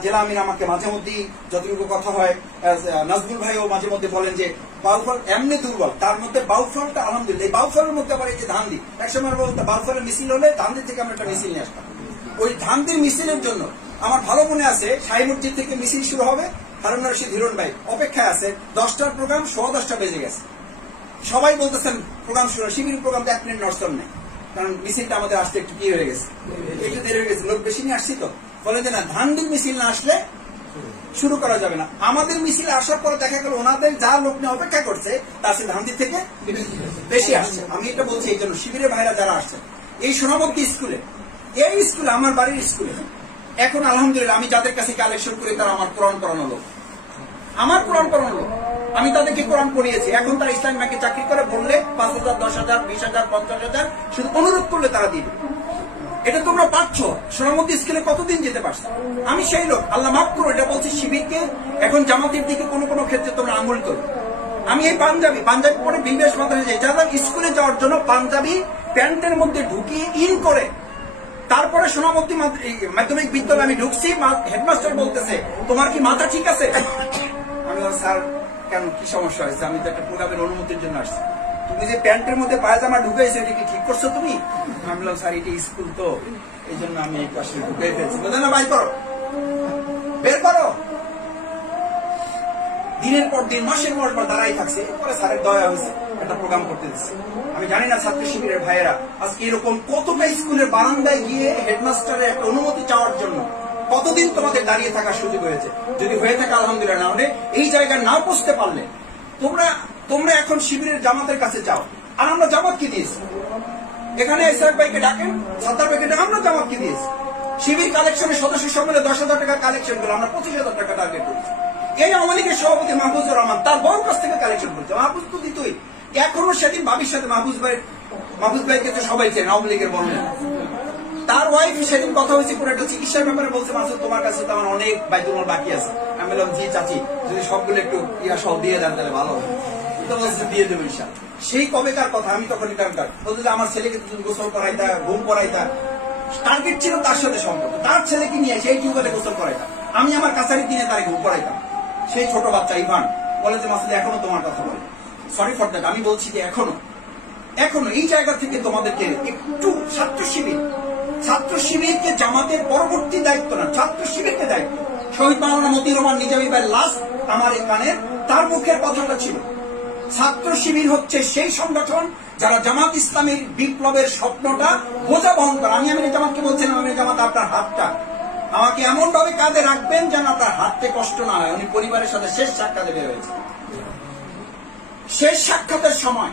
জেলা আমির আমাকে মাঝে মধ্যেই যতটুকু কথা হয়, নাজমুল ভাইও মাঝে মধ্যে বলেন যে বাউফল এমনি দুর্বল, তার মধ্যে বাউফলটা আলহামদুলিল্লাহ। এই বাউফলের মধ্যে আবার এই যে ধানদি, একসময় বলতো বাউফলের মিছিল হলে ধানদি থেকে আমরা একটা মিছিল নিয়ে আসতাম। ওই ধানদির মিছিলের জন্য আমার ভালো মনে আছে, শাহী মসজিদ থেকে মিছিল শুরু হবে, হারুন রশিদ হিরণ ভাই অপেক্ষায় আছে, 10টার প্রোগ্রাম 10:15 বেজে গেছে। সবাই বলতেছেন প্রোগ্রাম শুরু, শিবির প্রোগ্রাম তো 1 মিনিট নষ্টম নেই, কারণ মিছিলটা আমাদের আসতে একটু কি হয়ে গেছে, একটু দেরি হয়ে গেছে, লোক বেশি নিয়ে আসছি তো, বলে যে না, ধানদির মিছিল না আসলে শুরু করা যাবে না। আমাদের মিছিলে আসার পরে দেখা গেল ওনাদের যা লোক নিয়ে অপেক্ষা করছে তার সাথে ধানদির থেকে বেশি আসছে। আমি এটা বলছি এই জন্য, শিবিরের ভাইরা যারা আসছেন এই সোনামুখী স্কুলে, এই স্কুলে, আমার বাড়ির স্কুলে, এখন আলহামদুলিল্লাহ আমি যাদের কাছে কালেকশন করি তারা আমার কোরআন পড়ানো লোক, আমি তাদেরকে কোরআন পড়িয়েছি। এখন তারা ইসলামী ব্যাংকে চাকরি করে, বললে 5,000, 10,000, 20,000, 50,000, শুধু অনুরোধ করলে তারা দিবে। এটা তোমরা পাচ্ছ, সোনামুখী স্কুলে কতদিন যেতে পারছো। আমি সেই লোক, আল্লাহ মাফ করো, এটা বলছি শিবিরকে। এখন জামাতের দিকে কোনো কোনো ক্ষেত্রে তোমরা আঙুল তোলো। আমি এই পাঞ্জাবি পরে বিবেশ মাদ্রাসায় যাই, যারা স্কুলে যাওয়ার জন্য পাঞ্জাবি প্যান্টের মধ্যে ঢুকিয়ে ইন করে, তারপরে সোনামুখী মাধ্যমিক বিদ্যালয়ে আমি ঢুকছি, হেডমাস্টার বলতেছে তোমার কি মাথা ঠিক আছে? আমি স্যার কেন, কি সমস্যা হয়েছে? আমি তো একটা প্রোগ্রামের অনুমতির জন্য আসছি। তুমি যে প্যান্টের মধ্যে পায়জামা ঢুকাইছো, এটা কি ঠিক করছো তুমি? আমি বললাম স্যার এটা স্কুল তো, এই জন্য আমি এই পাশে ঢুকাই ফেলছি। বলে না, বের করো। দিনের পর দিন মাসের পর মাস দাঁড়াই থাকছে। এরপরে স্যারের দয়া হয়েছে, একটা প্রোগ্রাম করতে দিচ্ছে। আমি জানি না ছাত্র শিবিরের ভাইয়েরা আজকে এরকম কতটা স্কুলের বারান্দায় গিয়ে হেডমাস্টারের একটা অনুমতি চাওয়ার জন্য কতদিন তোমাদের দাঁড়িয়ে থাকার সুযোগ হয়েছে। যদি হয়ে থাকে আলহামদুলিল্লাহ, না হলে এই জায়গায় না পৌঁছতে পারলে তোমরা এখন শিবিরের জামাতের কাছে যাও। আর আমরা জামাতকে দিয়েছি, এখানে এসআর ভাইকে ডাকেন, সাত্তার ভাইকে ডাকেন, আমরা জামাতকে দিয়েছি। শিবির কালেকশনের সদস্য সম্মেলনে 10,000 টাকা কালেকশন করে আমরা 25,000 টাকা টার্গেট করেছি। এই আওয়ামী লীগের সভাপতি মাহফুজুর রহমান তার বড় কাছ থেকে কালেকশন করছে। মাহফুজ তো দিতই, এখনো সেদিন ভাবির সাথে মাহফুজ ভাইকে তো সবাই চেন, আওয়ামী লীগের বড় নেতা। তার ওয়াইফ সেদিন কথা হয়েছে কোনো একটা চিকিৎসার ব্যাপারে, বলছে মাসুদ তোমার কাছে তো আমার অনেক বাইতুল বাকি আছে। আমি বললাম জি চাচি, যদি সবগুলো একটু সব দিয়ে দেন তাহলে ভালো হবে। তো বলছে দিয়ে দেবো ইনশাআল্লাহ। সেই কবেকার কথা, আমি তখন বলতে যে আমার ছেলেকে তুমি গোসল করাইতা, ঘুম করাইতা, টার্গেট ছিল তার সাথে সম্পর্ক। তার ছেলেকে নিয়ে সেই টিউবওয়েলে গোসল করাইতাম, আমি আমার কাছারি দিনে তারে ঘুম করাইতাম। সেই ছোট বাচ্চা ইভান বলে যে মাসুদ এখনো তোমার কথা বলে। সরি ফর দ্যাট, আমি বলছি যে এখনো এই জায়গা থেকে তোমাদেরকে একটু ছাত্র শিবিরকে জামাতের পরবর্তী দায়িত্ব না, ছাত্র শিবিরকে দায়িত্ব। শহীদ মাওলানা মতিউর রহমান নিজামী ভাইয়ের লাস্ট আমার এখানে তার মুখের কথাটা ছিল, ছাত্র শিবির হচ্ছে সেই সংগঠন যারা জামাত ইসলামের বিপ্লবের স্বপ্নটা বোঝা বহন করে। আমি জামাতকে বলছিলাম, আমি জামাত আপনার হাতটা আমাকে এমন ভাবে কাঁধে রাখবেন যেন আপনার হাতে কষ্ট না হয়। উনি পরিবারের সাথে শেষ সাক্ষাতে বের হয়েছে। শেষ সাক্ষাতের সময়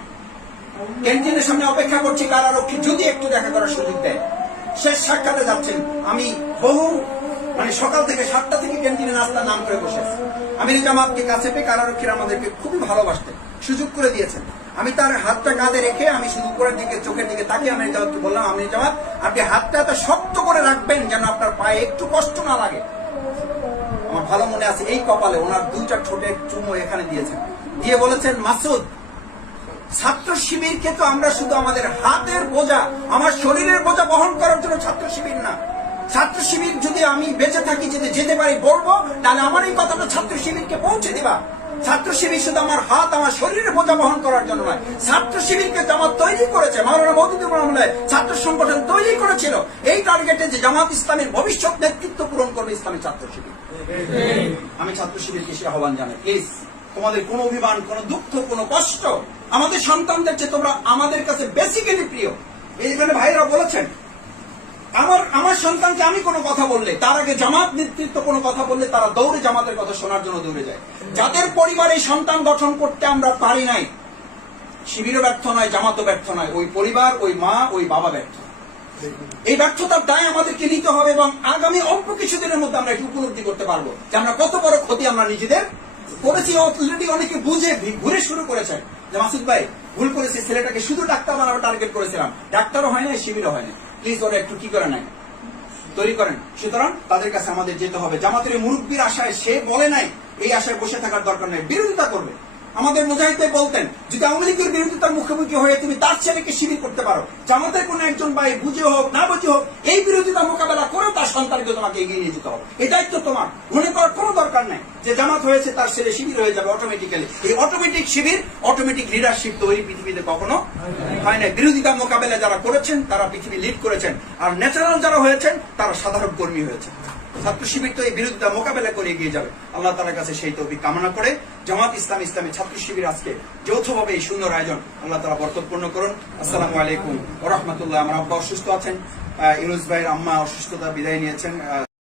ক্যান্টিনের সামনে অপেক্ষা করছি কারারক্ষী যদি একটু দেখা করার সুযোগ দেয়। শেষ সাক্ষাতে যাচ্ছেন, আমি সকাল থেকে 7টা থেকে ক্যান্টিনে নাস্তার নাম করে বসে আছি। আমির জামাতকে কাছে পেয়ে কারারক্ষীরা আমাদেরকে খুবই ভালোবাসতেন, সুযোগ করে দিয়েছেন। আমি তার হাতটা কাঁধে রেখে আমি শুধু উপরের দিকে চোখের দিকে তাকিয়ে আমির জামাতকে বললাম, আমির জামাত আপনি হাতটা এত শক্ত করে রাখবেন যেন আপনার পায়ে একটু কষ্ট না লাগে। আমার ভালো মনে আছে, এই কপালে ওনার 2টা ঠোঁটে চুমো এখানে দিয়েছেন, দিয়ে বলেছেন মাসুদ ছাত্র শিবিরকে তো আমরা শুধু আমাদের হাতের বোঝা, আমার শরীরের বোঝা বহন করার জন্য ছাত্র শিবির না। ছাত্র শিবির যদি আমি বেঁচে থাকি, যদি যেতে পারি বলবো, তাহলে আমার এই কথাটা ছাত্র শিবিরকে পৌঁছে দিবা। ছাত্র শিবির শুধু আমার হাত, আমার শরীরের বোঝা বহন করার জন্য নয়। ছাত্র শিবিরকে জামাত তৈরি করেছে, মাওলানা মওদুদুর রহমান ছাত্র সংগঠন তৈরি করেছিল এই টার্গেটে যে জামাত ইসলামের ভবিষ্যৎ নেতৃত্ব পূরণ করবে ইসলামী ছাত্র শিবির। আমি ছাত্র শিবিরকে সে আহ্বান জানাই, প্লিজ তোমাদের কোনো অভিমান, কোনো দুঃখ, কোনো কষ্ট আমাদের সন্তানদের চেয়ে তোমরা আমাদের কাছে বেসিক্যালি প্রিয়। এইখানে ভাইরা বলেছেন, আমার সন্তানকে আমি কোনো কথা বললে, তার আগে জামাত নেতৃত্ব কোনো কথা বললে তারা দৌড়ে জামাতের কথা শোনার জন্য দৌড়ে যায়। যাদের পরিবারে সন্তান গঠন করতে আমরা পারি নাই, শিবিরও ব্যর্থ নয়, জামাতও ব্যর্থ নয়, ওই পরিবার, ওই মা, ওই বাবা ব্যর্থ। এই ব্যর্থতার দায় আমাদেরকে নিতে হবে এবং আগামী অল্প কিছুদিনের মধ্যে আমরা একটু উপলব্ধি করতে পারবো যে আমরা কত বড় ক্ষতি আমরা নিজেদের করেছি। অলরেডি অনেকে বুঝে ঘুরে শুরু করেছেন যে মাসুদ ভাই ভুল করেছি, ছেলেটাকে শুধু ডাক্তার বানাবো টার্গেট করেছিলাম, ডাক্তারও হয় না, শিবিরও হয় না। প্লিজ ওরা একটু কি করে নাই, তৈরি করেন। সুতরাং তাদের কাছে আমাদের যেতে হবে। জামাতের মুরব্বীর আশায় সে বলে নাই এই আশায় বসে থাকার দরকার নেই, বিরোধিতা করবে। আমাদের মুজাহিদ ভাই বলতেন, যদি আওয়ামী লীগের বিরোধিতার মুখোমুখি হয়ে তুমি তার ছেলেকে শিবির করতে পারো, জামাতের কোন একজন ভাই বুঝে হোক না বুঝে হোক এই বিরোধিতা মোকাবেলা করে তার সন্তানকে তোমাকে এগিয়ে নিয়ে যেতে হবে। এই দায়িত্ব তোমার। মনে করার কোনো দরকার নাই যে জামাত হয়েছে তার ছেলে শিবির হয়ে যাবে অটোমেটিক্যালি। এই অটোমেটিক শিবির, অটোমেটিক লিডারশিপ তৈরি পৃথিবীতে কখনো হয় না। বিরোধিতা মোকাবেলা যারা করেছেন তারা পৃথিবী লিড করেছেন, আর ন্যাচারাল যারা হয়েছেন তারা সাধারণ কর্মী হয়েছে। ছাত্র শিবির তো এই বিরোধিতা মোকাবেলা করে এগিয়ে যাবে। আল্লাহ তাআলার কাছে সেই তৌফিক কামনা করে জামাত ইসলামী ছাত্র শিবির আজকে যৌথভাবে এই সুন্দর আয়োজন আল্লাহ তাআলা বরকতপূর্ণ করুন। আসসালামু আলাইকুম ওয়া রাহমাতুল্লাহ। আমার আব্বা অসুস্থ আছেন, ইউনুস ভাইয়ের আম্মা অসুস্থতা বিদায় নিয়েছেন।